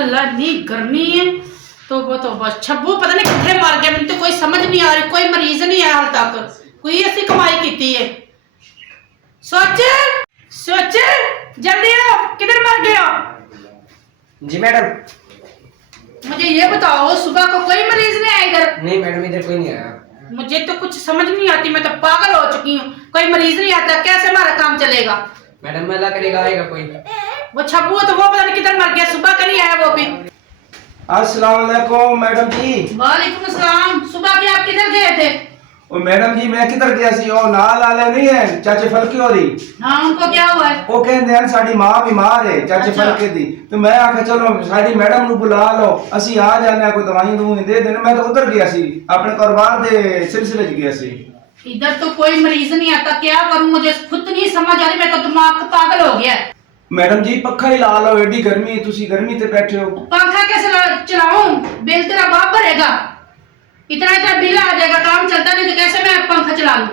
बल्ला इतनी गर्मी है तो वो तो बस छब्बू पता नहीं कितने मर गया। मुझे तो कोई समझ नहीं आ रही, कोई मरीज नहीं आया हाल तक। कोई ऐसी कमाई की है। सोच सोच जल्दी आओ, किधर मर गया? जी मैडम। मुझे ये बताओ सुबह को कोई मरीज नहीं आया इधर? नहीं मैडम, इधर कोई नहीं आया। मुझे तो कुछ समझ नहीं आती, मैं तो पागल हो चुकी हूँ। कोई मरीज नहीं आता, कैसे हमारा काम चलेगा? मैडम अल्लाह करेगा आएगा कोई। वो छब्बू है तो वो पता नहीं किधर मर गया, सुबह का नहीं आया वो भी। अस्सलाम वालेकुम मैडम जी। वालेकुम अस्सलाम। सुबह के आप किधर गए थे? ओ मैडम जी मैं किधर गया सी? ओ नाल आले नहीं है चाचे फलके होरी। हाँ, उनको क्या हुआ है? ओ कहंदे हैं साडी मां बीमार है चाचे अच्छा। फलके दी। तो मैं आखे चलो साडी मैडम नु बुला लो, असि आ जाने कोई दवाई दूंगी दे देने। मैं तो उधर गया सी, अपने कारोबार दे सिलसिले च गया सी। इधर तो कोई मरीज नहीं आता, क्या करूं? मुझे खुद नहीं समझ आ रही, मैं तो दिमाग पागल हो गया है। मैडम जी पक्खा ही ला लो, एडी गर्मी तुसी गर्मी ते बैठे हो। पंखा कैसे चलाऊं? बिल तेरा बाप भरेगा। इतना इतना बिल आ जाएगा, काम चलता नहीं तो कैसे मैं पंखा चला लूं?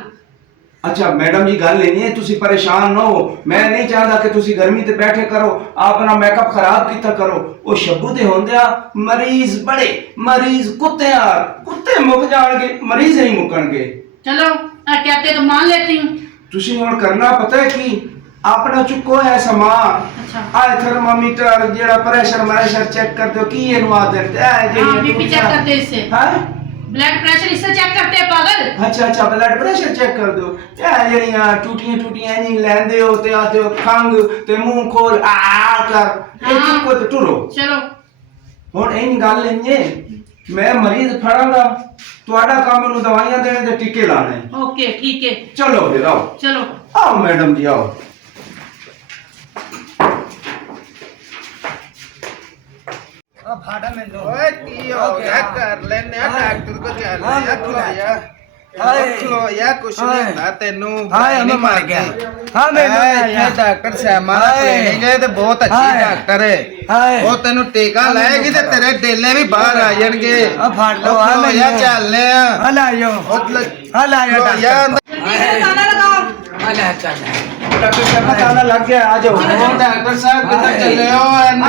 अच्छा मैडम जी गल नहीं है, तुसी परेशान ना हो। मैं नहीं चाहता कि तुसी गर्मी ते बैठे करो, अपना मेकअप खराब किता करो। ओ शब्बू दे होंदे मरीज बड़े मरीज कुत्ते यार, कुत्ते मुक जाणगे, मरीज नहीं मुकणगे। चलो कहते तो मान लेती हूँ। तुसी हुण करना पता है कि अपना चुको है सामान। अच्छा। आ थर्मामीटर जेड़ा प्रेशर चेक करते हो की एनु आदत है जेड़ी हाँ, बीपी चेक करते हैं इससे। हां ब्लड प्रेशर इससे चेक करते हैं पागल। अच्छा ब्लड प्रेशर चेक कर दो। क्या जेड़ियां टूटियां नहीं लेंदे हो ते आते हो खंग ते मुंह खोल आ कर एक हाँ। को ते टुरो। चलो हुण इन गल लेंगे मैं मरीज फड़ांगा, ਤੁਹਾਡਾ ਕੰਮ ਨੂੰ ਦਵਾਈਆਂ ਦੇਣੇ ਤੇ ਟੀਕੇ ਲਾਣੇ। ओके ठीक है, चलो फिर आओ। चलो आओ मैडम जी आओ। फाटा में लो। ओए की हो गया? कर लेने आ डॉक्टर को चल हाँ, या खलोया खलोया कुछ नहीं होता तेनू। हाय हमें मार गया। हाँ मैं ये डॉक्टर श्यामा ना ट्रेनिंग है ते बहुत अच्छी डॉक्टर है। हाय वो तेनू टीका लाएगी ते तेरे डेले भी बाहर आ जाएंगे। अब फाड़ लो। या चलने आ हलायो हलायो या ताला लगाओ। हला चल। डॉक्टर शर्मा ताला लग गया, आ जाओ। डॉक्टर साहब किधर चले हो?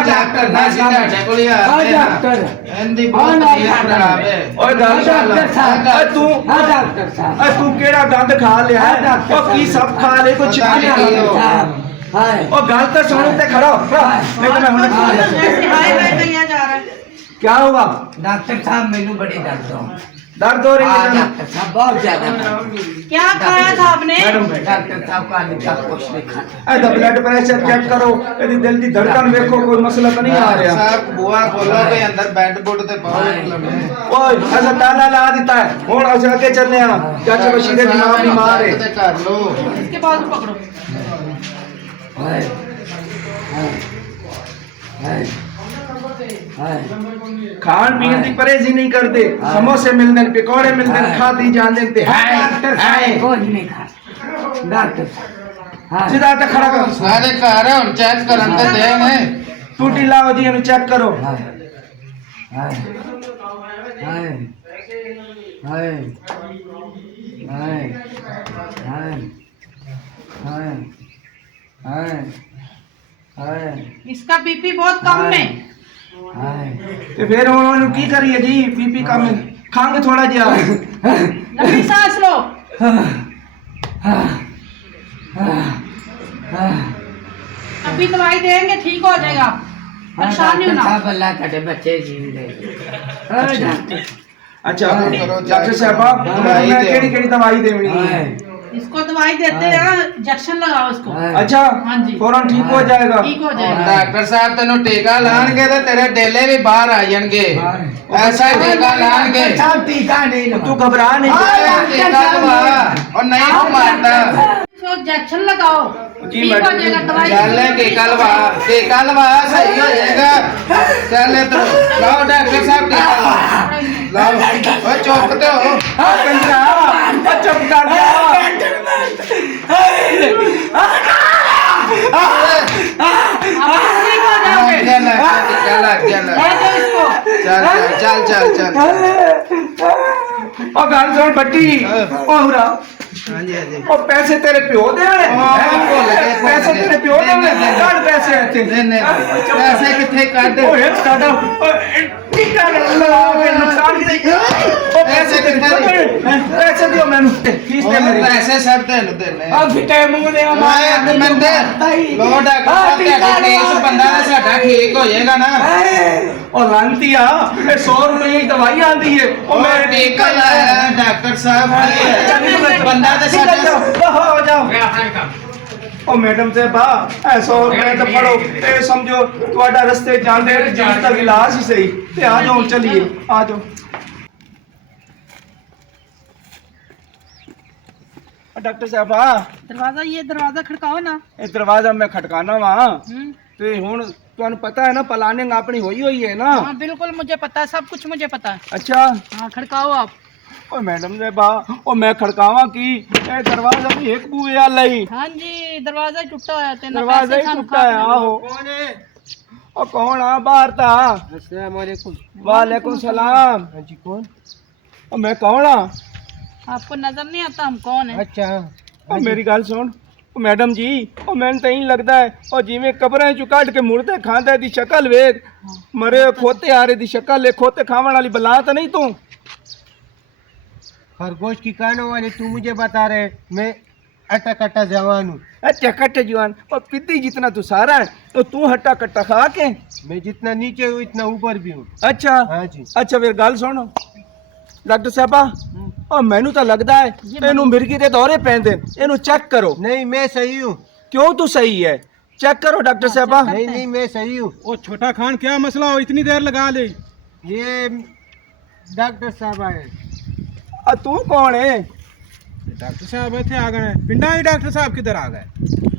डॉक्टर ना सीधा चकोली आ डॉक्टर एंदी बहुत तबीयत खराब है। ओए डॉक्टर साहब। ओए तू हाँ डॉक्टर साहब। ओए तू केड़ा गंद खा लिया है? डॉक्टर ओ की सब खा ले कुछ छिपी डॉक्टर नहीं। साहब। हाय ओ गल तो सुन ते खड़ो नहीं तो मैं हुन ऐसे हाय हाय कहिया जा रहा है। क्या हुआ? डॉक्टर साहब मैनू बड़ी दर्द हो। दर्द हो रही है? डॉक्टर साहब बहुत ज्यादा क्या खाया था आपने? मैडम डॉक्टर साहब पानी का कुछ नहीं खाता। ए ब्लड प्रेशर चेक करो, एदी दिल दी धड़कन देखो, कोई मसला तो नहीं आ रहा। साहब बुआ खोलो के अंदर बेड बुड ते पाओ लगे। ओए ऐसा ताला ला देता है। हुन अस आगे चलने आ, चाचा बशीर दी मां बीमार है। ते कर लो। इसके बाजू पकड़ो। हाय हाय हाय हाय खान पीन दी परहेजी नहीं करते, समोसे मिलदे ने, पकौड़े मिलदे ने, खादी जांदे ने ते डॉक्टर हाय साहब कुछ नहीं खाता। डॉक्टर साहब। हाय सीधा ते खड़ा कर। सारे घर हुन चेक करन ते दे ने। टूटी लाओ जी, इन्हें चेक करो। हाय हाय हाय हाय हाय हाय हाय हाय हाय इसका बीपी बहुत कम है। हाय ते फिर हुन की करिए जी? बीपी कम है, खंग थोड़ा जिहा। लंबी सांस लो। अभी दवाई देंगे, ठीक हो जाएगा, परेशान नहीं होना। अल्लाह करे बच्चे जीव दे। अच्छा डॉक्टर साहब केड़ी दवाई देनी है? इसको दवाई देते हैं, इंजेक्शन लगाओ इसको। अच्छा हाँ जी। फौरन ठीक हो जाएगा। ठीक हो जाएगा। डॉक्टर साहब तेनू टीका लाणगे ते तेरे डेले भी बाहर आ जाएंगे। ऐसा टीका लाणगे। सब टीका नहीं तू घबरा नहीं। टीका दवा और नहीं तो मारता। इसको इंजेक्शन लगाओ, जी ठीक हो मैडम। जाएगा। दवाई चल टीका लवा सही हो जाएगा। चल तो लाओ डॉक्टर साहब टीका लाओ। ओ चुप तो हो। पंजा चुप कर जा। ठीक हो जाओगे। टीका लग गया ले दो इसको। चल ओ गाल सुन बट्टी। ओ हुरा हाँ जी हाँ जी ਉਹ ਪੈਸੇ ਤੇਰੇ ਪਿਓ ਦੇ ਵਾਲੇ ਭੁੱਲ ਗਏ, ਭੁੱਲ ਪੈਸੇ ਗਏ। ਤੇਰੇ ਪਿਓ ਦੇ ਵਾਲੇ ਕੱਢ ਪੈਸੇ ਇੱਥੇ नहीं नहीं पैसे कितने काट ਉਹ ਇੱਕ ਸਾਡਾ ਟਿੱਕਾ ਲਾ ਕੇ ਨੁਕਸਾਨ ਕੀ ਉਹ ਪੈਸੇ ਕਿੱਥੇ ਪੈਸੇ ਦਿਓ ਮੈਨੂੰ ਫੀਸ ਤੇ ਮੇਰੀ पैसे सब दे लो देने ਆ ਫਿੱਟੇ ਮੂੰਹ ਦੇ माया मंदे लो डॉक्टर साहब ਤੁਹਾਡੇ ਕੇਸ ਬੰਦਾ ਨਾ ਸਾਡਾ ਠੀਕ ਹੋ ਜਾਏਗਾ ਨਾ ਉਹ ਲੰਤੀਆ ਇਹ 100 ਰੁਪਏ ਦੀ ਦਵਾਈ ਆਂਦੀ ਏ ਉਹ ਮੈਂ टीका लाया डॉक्टर साहब बंदा तो साਡਾ ਹੋ ਜਾਓ ਉਹ ਮੈਡਮ ਸਾਹਿਬਾ ਇਹ 100 ਰੁਪਏ ਤਾਂ ਫੜੋ ਇਹ ਸਮਝੋ ਤੁਹਾਡਾ ਰਸਤੇ ਜਾਂਦੇ ਜੂਸ ਦਾ ਗਿਲਾਸ ਹੀ ਸਹੀ ਤੇ ਆ ਜਾਓ ਚਲਿਏ ਆ ਜਾਓ ਡਾਕਟਰ ਸਾਹਿਬਾ दरवाजा ये दरवाजा खड़काओ ना। ਇਹ ਦਰਵਾਜ਼ਾ ਮੈਂ ਖਟਕਾਣਾ ਵਾ हम्म। ਤੇ ਹੁਣ ਤੁਹਾਨੂੰ ਪਤਾ ਹੈ ਨਾ ਪਲਾਨਿੰਗ ਆਪਣੀ ਹੋਈ ਹੋਈ ਹੈ ਨਾ हाँ बिल्कुल मुझे पता है, सब कुछ मुझे पता है। ਅੱਛਾ हाँ खड़काओ आप। ਓ ਮੈਡਮ ਸਾਹਿਬਾ ਉਹ ਮੈਂ ਖੜਕਾਵਾਂ ਕੀ ਇਹ ਦਰਵਾਜ਼ਾ ਵੀ ਇੱਕ ਬੂਏ ਵਾਲਾ ਹੀ हाँ जी दरवाजा ही टूटा है तेना दरवाजा ही टूटा है आहो ओ कौन आ बाहर था अस्सलाम वालेकुम। वालेकुम सलाम हाँ जी कौन? ओ मैं कौन आ आपको नजर नहीं आता हम कौन है? अच्छा ओ मेरी गल सुन ओ मैडम जी ओ मैंने तो यही लगता है ओ जिवें कबरें चो कट के मुर्दे खांदा दी शक्ल वेख मरे खोते आ रहे दी शक्ल ले खोते खावन वाली बला तो नहीं तू खरगोश की कानों वाले तू मुझे बता रहे मैं अटा कट्टा जवान हूँ। अच्छा कट्टे जवान और पिद्दी जितना तू सारा है तो तू हट्टा कट्टा खा के मैं जितना नीचे हूँ इतना ऊपर भी हूँ। अच्छा हाँ जी। अच्छा फिर गल सुन डॉक्टर साहबा ओ मैनू तो लगता है ਇਹਨੂੰ ਮਿਰਗੀ ਦੇ ਦੌਰੇ ਪੈਂਦੇ ਇਹਨੂੰ ਚੈੱਕ ਕਰੋ नहीं मैं सही हूँ। क्यों तू सही है चेक करो डॉक्टर साहबा नहीं नहीं मैं सही हूँ। ओ छोटा खान क्या मसला हो इतनी देर लगा ले ये डॉक्टर साहब आए। तू कौन है डॉक्टर साहब इतने आ गए पिंडा ही डॉक्टर साहब किधर आ गए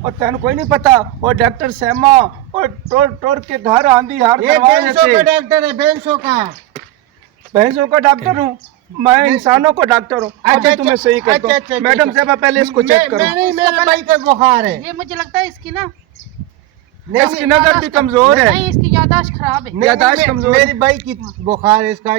और तेन कोई नहीं पता और डॉक्टर सैमा और टोर टोर के घर आंधी हार ये दरवाजे बेंसो का से डॉक्टर है बेंसो का। भैंसों का डॉक्टर हूँ मैं इंसानों को डॉक्टर हूँ अभी तुम्हें सही करता हूँ मैडम साहबा पहले इसको चेक करो नहीं मेरे भाई का बुखार है। ये मुझे लगता है इसकी ना नहीं, इसकी नजर भी कमजोर है नहीं, इसकी यादाश्त खराब है। नहीं, यादाश्त नहीं, कमजोर मेरी भाई की बुखार है इसका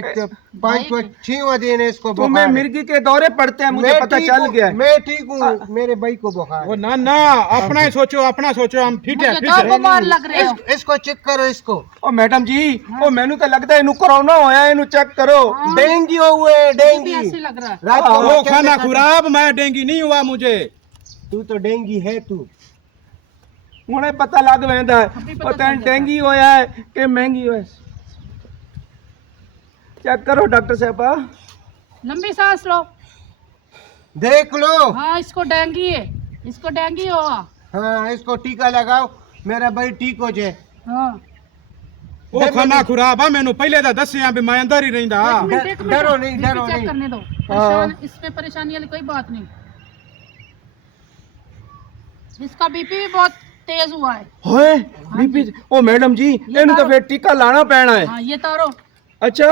5-6वां दिन है इसको तुम्हें बुखार है। मिर्गी के दौरे पड़ते हैं मुझे मैं पता ठीक चल हूँ, गया है मैं ठीक हूँ मेरे भाई को बुखार वो है। ना ना अपना ही सोचो अपना सोचो हम ठीक है मुझे ठीक तो है बीमार लग रहे हो। इसको चेक करो इसको। ओ मैडम जी ओ मैनू तो लगता है इनू कोरोना होया इनू चेक करो डेंगू हुए मुझे भी डेंगू ऐसे लग रहा है। रात को वो क्या खाना देखा? खुराब मैं डेंगी नहीं हुआ मुझे तू तो डेंगी है तू। ਹੁਣੇ ਪਤਾ ਲੱਗ ਵੈਂਦਾ ਅਭੀ ਪਤਾ ਉਹ ਤਾਂ ਚੱਲ ਜਾਂਦਾ। ਟੈਂਗੀ ਹੋਇਆ ਹੈ ਕਿ ਮਹਿੰਗੀ ਹੋਇਆ ਚੈੱਕ ਕਰੋ ਡਾਕਟਰ ਸਾਹਿਬਾ लंबी सांस लो। देख लो। हाँ इसको डेंगी है, इसको डेंगी होगा। हाँ इसको टीका लगाओ मेरा भाई ठीक हो जाए। हाँ वो खाना खुराब है मैंने पहले तो दस भी मैं अंदर ही रहंदा एक मिनट, डरो नहीं, BP डरो चेक नहीं। करने दो। परेशान इसमें परेशानी वाली कोई बात नहीं। इसका बीपी भी बहुत तेज हुआ है। ਹੋਏ ਬੀਪੀ ਉਹ ਮੈਡਮ ਜੀ ਇਹਨੂੰ ਤਾਂ ਫਿਰ ਟੀਕਾ ਲਾਣਾ ਪੈਣਾ ਹੈ हाँ ये तारो अच्छा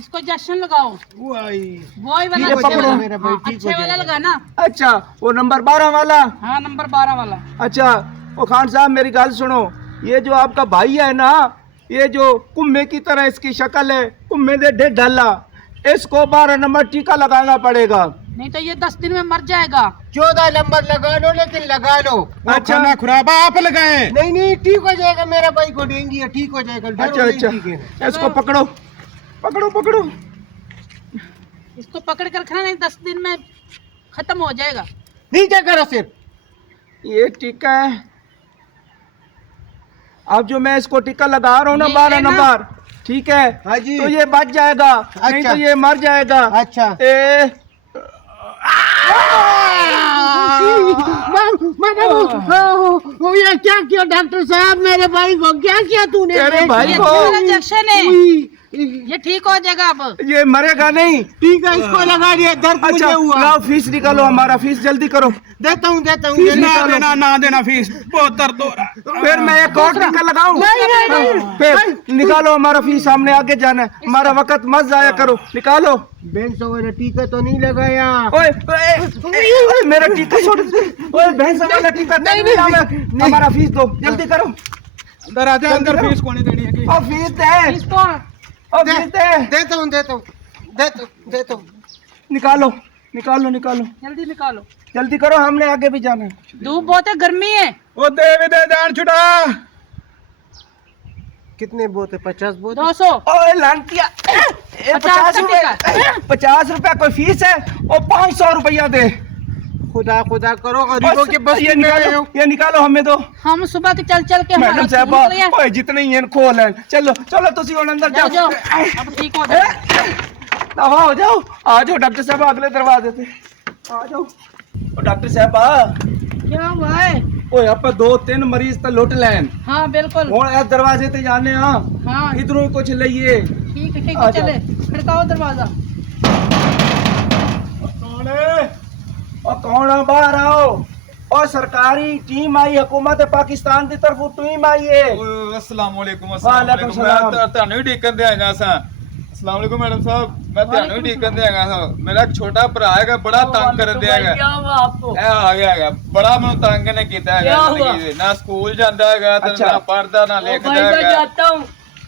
इसको इंजेक्शन लगाओ। वही वही वाला ये अच्छे पकड़ो। वाला, मेरा भाई हाँ, ठीक हो अच्छे वाला जाएगा। लगाना। अच्छा वो नंबर 12 वाला हाँ नंबर 12 वाला। अच्छा वो खान साहब मेरी गल सुनो ये जो आपका भाई है ना ये जो कुम्मे की तरह इसकी शक्ल है कुम्मे दे ढेर डाला इसको 12 नंबर टीका लगाना पड़ेगा नहीं तो ये 10 दिन में मर जाएगा। 14 नंबर लगा लो लेकिन लगा लो। वो खाना खुराब है आप लगाए नहीं नहीं ठीक हो जाएगा मेरा भाई को डेंगी है ठीक हो जाएगा। डरो अच्छा नहीं, अच्छा ठीक है। इसको पकड़ो पकड़ो पकड़ो इसको पकड़ कर रखना, नहीं 10 दिन में खत्म हो जाएगा। नीचे करो सिर्फ। ये टीका है अब जो मैं इसको टीका लगा रहा हूँ ना ये 12 है ना? नंबर ठीक है हाँ जी। तो ये बच जाएगा नहीं अच्छा। तो ये मर जाएगा अच्छा। ये क्या किया डॉक्टर साहब मेरे भाई को क्या किया तूने? तेरे भाई ये को अच्छे वाला इंजेक्शन है, ये ठीक हो जाएगा अब। ये मरेगा नहीं ठीक है इसको लगा दिया दर्द अच्छा मुझे हुआ। लाओ फीस निकालो हमारा फीस जल्दी करो देता हूँ फीस ना निकालो। देना ना देना फीस बहुत दर्द हो रहा है फिर मैं एक और टीका लगाऊं नहीं। फिर निकालो हमारा फीस सामने आगे जाना है हमारा वक्त मत जाया करो निकालो बेंसो वाला टीका तो नहीं लगाया। ओए ओए मेरा टीका छोड़ ओए भैंस वाला टीका नहीं हमारा फीस दो जल्दी करो अंदर आ जा अंदर फीस कौन देनी है और फीस दे इसको और फीस दे देता हूँ देता हूँ देता हूँ निकालो निकालो निकालो जल्दी निकालो। जल्दी करो, हमने आगे भी जाना है। धूप बहुत है, गर्मी है। ओ दे भी दे जान छुटा। कितने बोते 50 बोते 200। ओए लांटिया, 50 रुपए, 50 रुपया कोई फीस है? और 500 रुपया दे। खुदा खुदा करो गरीबों के बस ये निकालो, ये निकालो हमें दो। हम सुबह के चल चल के मैडम हमारा साहब खून निकल गया। ओए जितने ही हैं खोल हैं, चलो चलो तुसी और अंदर जाओ जाओ। जाओ, अब ठीक हो जाए। दवा हो जाओ, आ जाओ डॉक्टर साहब अगले दरवाजे पे आ जाओ। ओ डॉक्टर साहब क्या हुआ है? ओए ਆਪਾਂ 2-3 ਮਰੀਜ਼ ਤਾਂ ਲੁੱਟ ਲੈਣ। हाँ बिल्कुल। ਹੁਣ ਇਹ ਦਰਵਾਜ਼ੇ ਤੇ ਜਾਣੇ ਆ, हाँ ਇਧਰੋਂ ਹੀ ਕੁਝ ਲਈਏ। ठीक है आ चले, खड़काओ दरवाजा। कौन है? और कौन है? बाहर आओ। और सरकारी टीम आई, हुकूमत पाकिस्तान की तरफ टीम आई है। अस्सलाम वालेकुम। वालेकुम सलाम। मैं ਤੁਹਾਨੂੰ ਹੀ ਡੀਕਨ ਦੇ ਆਇਆ ਸਾਂ। अस्सलाम वालेकुम मैडम साहब, मैं ਤੁਹਾਨੂੰ ਹੀ ਡੀਕਨ ਦੇ ਆਇਆ ਸਾਂ। ਮੇਰਾ ਇੱਕ ਛੋਟਾ ਭਰਾ ਹੈਗਾ, ਬੜਾ ਤੰਗ ਕਰਨ ਦਿਆ ਹੈਗਾ। क्या हुआ आपको? ਇਹ ਆ ਗਿਆ ਹੈਗਾ, ਬੜਾ ਮੈਨੂੰ ਤੰਗ ਨੇ ਕੀਤਾ ਹੈਗਾ ਜ਼ਿੰਦਗੀ ਦੇ। ਨਾ ਸਕੂਲ ਜਾਂਦਾ ਹੈਗਾ ਤੇ अच्छा। ਨਾ ਪੜਦਾ ਨਾ ਲਿਖਦਾ मैं ਹੈਗਾ। जाता हूँ,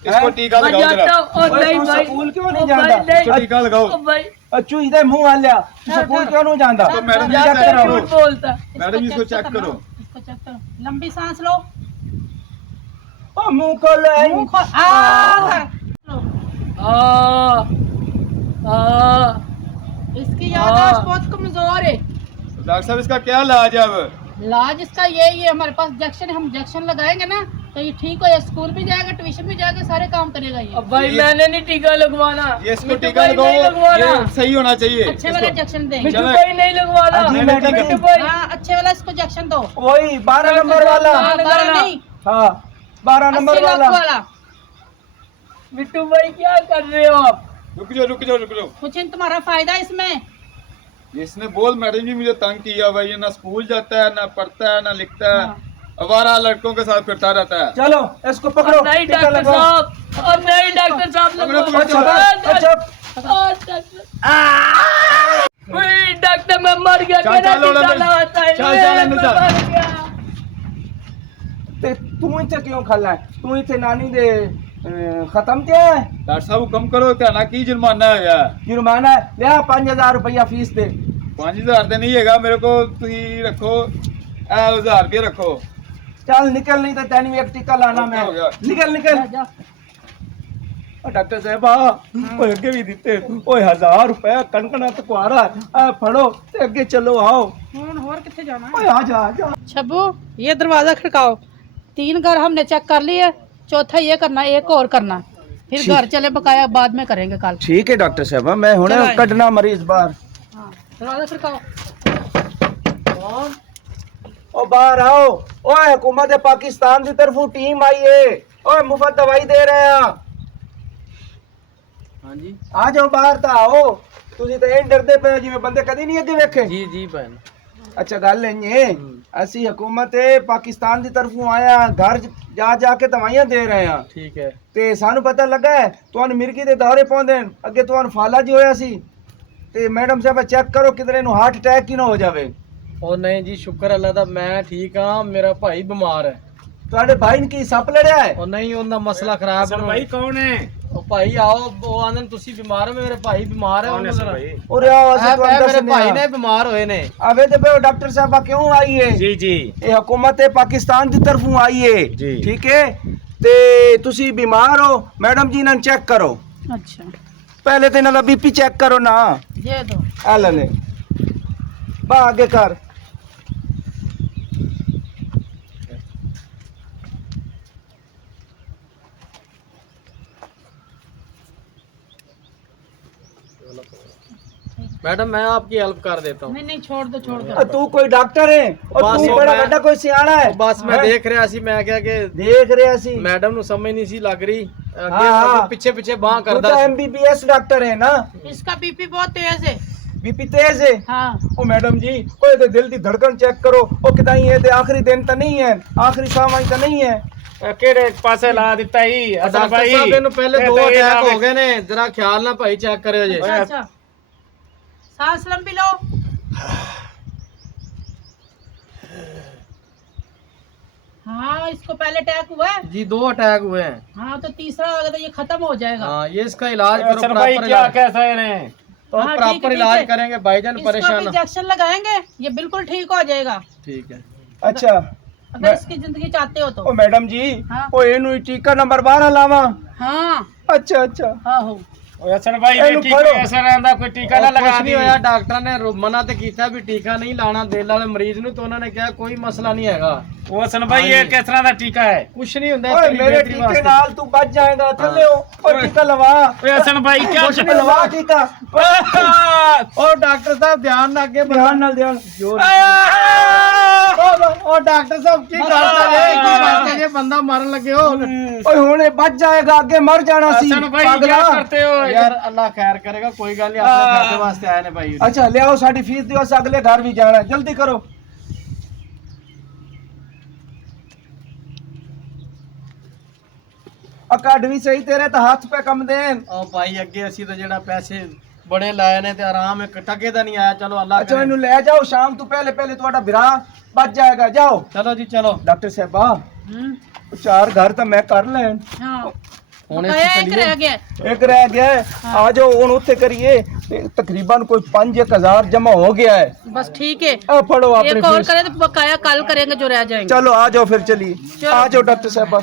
इसको टीका मैं लगाओ जाता जरा। हूँ। और ओए, नहीं तू भाई, स्कूल क्यों नहीं ओ जाता? भाई, नहीं। इसको टीका लगाओ। ओ भाई, अच्छू इधर मुंह वालिया, स्कूल क्यों नहीं जाता? तो मैडम जी जाता चेक है, करो। झूठ बोलता। मैडम इसको चेक करना, करो। इसको चेक करो। लंबी सांस लो। ओ मुंह खोलो। मुंह खोल। इसकी याददाश्त बहुत कमजोर है। डॉक्टर साहब इसका क्या इलाज है अब? इलाज इसका यही है, हमारे पास इंजेक्शन है, हम इंजेक्शन लगाएंगे ना तो ये ठीक हो जाए, स्कूल भी जाएगा, ट्यूशन भी जाएगा, सारे काम करेगा ये। अब भाई मैंने नहीं टीका लगवाना। ये इसको मिट्टू टीका भाई नहीं लगाओ, लगवाना। ये सही होना चाहिए। अच्छे वाला इंजेक्शन देंगे। मिट्टू चलो। भाई नहीं लगवाना। जी, मैडम जी। मिट्टू भाई हाँ, अच्छे वाला इसको इंजेक्शन दो। वही 12 नंबर वाला। हाँ, 12 नहीं, हाँ 12 नंबर 80 लाख वाला। वाला। मिट्टू भाई क्या कर रहे हो आप? रुक जाओ रुक जाओ रुक जाओ। कुछ इन तुम्हारा फायदा है इसमें। इसने बोल मैडम जी मुझे तंग किया भाई, ये ना स्कूल जाता है ना पढ़ता है ना लिखता है, हाँ। अवारा लड़कों के साथ फिरता रहता है। चलो इसको पकड़ो, और नहीं टीका डॉक्टर लगाओ। साहब, और नहीं डॉक्टर साहब पकड़ो, लगवाओ। पकड़ो, अच्छा, और डॉक्टर ओए, डॉक्टर मैं मर गया। चल, मेरा चल, टीका चल, लगाता है। चल, चल, मैं अंदर चल। मर गया। ते तू इथे क्यों खला है? तू इथे नानी दे खत्म क्या है? डॉक्टर साहब हुक्म करो, क्या ना की जुर्माना है? जुर्माना है, ले 5000 रुपया फीस दे। 5000 तो नहीं है मेरे को, तुम रखो 1000 रुपये रखो। चल निकल, नहीं तो तेन भी एक टीका लाना मैं। हो गया। निकल निकल। जा, जा। ओ डॉक्टर साहब ओए अगे भी दिते ओए 1000 रुपया कणकणा तकवारा आ फड़ो ते अगे चलो आओ। और कितने जाना है? ओए आ जा आ जा। छब्बू, ये दरवाजा खड़काओ। 3 घर हमने चेक कर लिए, चौथा ये करना, एक और करना, फिर घर चले, बकाया बाद में करेंगे कल। ठीक है डॉक्टर साहब, मैं हुणे चलो। कढना मरीज बाहर। हाँ, दरवाजा खड़काओ। ओ बाहर आओ। ओए हुकूमत पाकिस्तान की तरफों टीम आई है। ओए मुफ्त दवाई दे रहे हैं। हाँ जी आ जाओ बाहर तो आओ। ਤੁਸੀਂ ਤਾਂ ਇਹ ਡਰਦੇ ਪਏ ਜਿਵੇਂ ਬੰਦੇ ਕਦੀ ਨਹੀਂ ਅੱਗੇ ਵੇਖੇ। जी जी बहन। ਅੱਛਾ ਗੱਲ ਇਹ ਅਸੀਂ ਹਕੂਮਤ ਪਾਕਿਸਤਾਨ ਦੀ ਤਰਫੋਂ ਆਇਆ, ਘਰ ਜਾ ਜਾ ਕੇ ਦਵਾਈਆਂ ਦੇ ਰਹੇ ਹਾਂ ठीक है। ਤੇ ਸਾਨੂੰ ਪਤਾ ਲੱਗਾ ਹੈ ਤੁਹਾਨੂੰ ਮਿਰਗੀ ਦੇ ਦੌਰੇ ਪਾਉਂਦੇ ਨੇ, ਅੱਗੇ ਤੁਹਾਨੂੰ ਫਾਲਾ ਜੀ ਹੋਇਆ ਸੀ ਤੇ ਮੈਡਮ ਸਾਹਿਬ ਚੈੱਕ ਕਰੋ ਕਿਧਰੇ ਨੂੰ ਹਾਰਟ ਅਟੈਕ ਹੀ ਨਾ ਹੋ ਜਾਵੇ। और नहीं जी, शुक्र अल्लाह दा मैं ठीक हाँ। मेरा भाई बीमार है। ਤੁਹਾਡੇ ਭਾਈ ਨੇ ਕੀ ਸੱਪ ਲੜਿਆ ਹੈ? और नहीं उनका मसला खराब है। भाई कौन है? ओ भाई आओ, वो आनंद तुसी बीमार हो, मेरे भाई बीमार है। ਉਰੇ ਆਓ ਅਸੀਂ ਤੁਹਾਨੂੰ मेरे ਦੱਸਦੇ भाई ਹਾਂ। ने बीमार होए ने। ਆਵੇ ਤੇ ਬੇ ਡਾਕਟਰ ਸਾਹਿਬਾ ਕਿਉਂ ਆਈ ਹੈ? जी जी ਇਹ ਹਕੂਮਤ ਪਾਕਿਸਤਾਨ ਦੀ ਤਰਫੋਂ ਆਈ ਹੈ। ਜੀ। ਠੀਕ ਹੈ ਤੇ ਤੁਸੀਂ ਬਿਮਾਰ ਹੋ, ਮੈਡਮ ਜੀ ਨਾਲ ਚੈੱਕ ਕਰੋ। अच्छा, ਪਹਿਲੇ ਤੇ ਇਹਨਾਂ ਦਾ ਬੀਪੀ ਚੈੱਕ ਕਰੋ ਨਾ। ये दो। ਆ ਲੈ ਲੈ ਬਾ ਅੱਗੇ ਕਰ। मैडम मैं आपकी हेल्प कर देता हूँ। नहीं नहीं, छोड़ दो छोड़ दो। ਤੂੰ ਕੋਈ ਡਾਕਟਰ ਹੈ ਔਰ ਬਸ ਤੂੰ ਉਹ ਬੜਾ ਮੈਂ- ਵੱਡਾ ਕੋਈ ਸਿਆਣਾ ਹੈ। बस मैं ਹੈਂ? देख रहा सी, मैं क्या कि ਦੇਖ ਰਿਹਾ ਸੀ। मैडम नु समझ नहीं सी लग रही। हाँ, हाँ। पीछे पीछे बाह तू करदा तो सी। MBBS डॉक्टर है ना? इसका बीपी बहुत तेज है। बीपी तेज है। हाँ, ओ मैडम जी कोई तो दिल की धड़कन चेक करो। ओ किदाई है ते आखिरी दिन तो नहीं है, आखिरी समय तो नहीं है। ਕਿਹੜੇ ਪਾਸੇ ਲਾ ਦਿੱਤਾ ਹੀ ਅਸਲ डॉक्टर ਭਾਈ साहब इन्हू पहले ਇਹ 2 ਤਾਂ ਇਹ अटैक ਨਾ हो गए ने, जरा ख्याल ना भाई चेक करियो जी। अच्छा अच्छा, सांस लंबी लो। हाँ, इसको पहले अटैक हुआ है। जी 2 अटैक हुए हैं। हाँ, तो तीसरा आ गया तो ये खत्म हो जाएगा। हाँ, ये इसका इलाज करो ਅਸਲ ਭਾਈ प्रॉपर ਕੀ इलाज। कैसा है ने तो हाँ, ठीक प्रॉपर है, इलाज ठीक है। करेंगे भाईजान, इसको परेशान ना। इंजेक्शन लगाएंगे, ये बिल्कुल ठीक हो जाएगा। ठीक है। अच्छा अगर इसकी जिंदगी चाहते हो तो। ओ मैडम जी हाँ। ओ एनु टीका नंबर 12 लावा। हाँ अच्छा अच्छा आहो ਓਏ ਹਸਨ ਭਾਈ ਇਹਨੂੰ ਵੇਖੀ ਫੜੋ। ਕੋਈ ਅਸਰ ਆਂਦਾ ਕੋਈ ਟੀਕਾ ਨਾ और ਲਗਾ कुछ ਦੀ नहीं होया, डॉक्टर ने मना तो किया भी टीका नहीं लाना दिल वाले मरीज नु, तो उन्होंने कहा कोई मसला नहीं हैगा, ਉਹ ਹਸਨ ਭਾਈ ਇਹ ਕਿਸ ਤਰ੍ਹਾਂ ਦਾ ਟੀਕਾ ਹੈ कुछ नहीं होता ओए तेरी मेरे बेहतरी टीके वास्ते। नाल तू बच जाएगा थल्ले हो ओ टीका लवा ਓਏ ਹਸਨ ਭਾਈ ਕੀ कुछ नहीं लवा टीका और डॉक्टर साहब ध्यान ना के ध्यान नाल ध्यान और डॉक्टर साहब की करते ये बंदा मरन लगे हो। ओए हुणे बच जाएगा आगे मर जाना सी हसन भाई क्या पागला। करते हो यार अल्लाह खैर करेगा, कोई गल नहीं, अपने घर के वास्ते आए ने भाई। अच्छा ले आओ साडी फीस दियो, अस अगले घर भी जाना है, जल्दी करो। अकाडमी सही तेरे तो हाथ पे कम देन। ओ भाई अगे असि तो जेड़ा पैसे बड़े लाए ने ते आराम एक टके दा नहीं आया, चलो अल्लाह अच्छा करे। इन्हू ले जाओ, शाम तो पहले पहले तुम्हारा बिरा बच जाएगा, जाओ। चलो जी चलो। डॉक्टर साहबा 4 घर तो मैं कर लें, हाँ हुणे बकाया असीं एक चलीए। रह गया। एक रह गया है, आ जाओ हुण उत्थे करिए। तकरीबन कोई 5-1000 जमा हो गया है। बस ठीक है, अब पढ़ो अपनी एक और फीस। करे तो बकाया कल करेंगे जो रह जाएंगे। चलो आ जाओ फिर चलिए, चलो। आ जाओ डॉक्टर साहबा।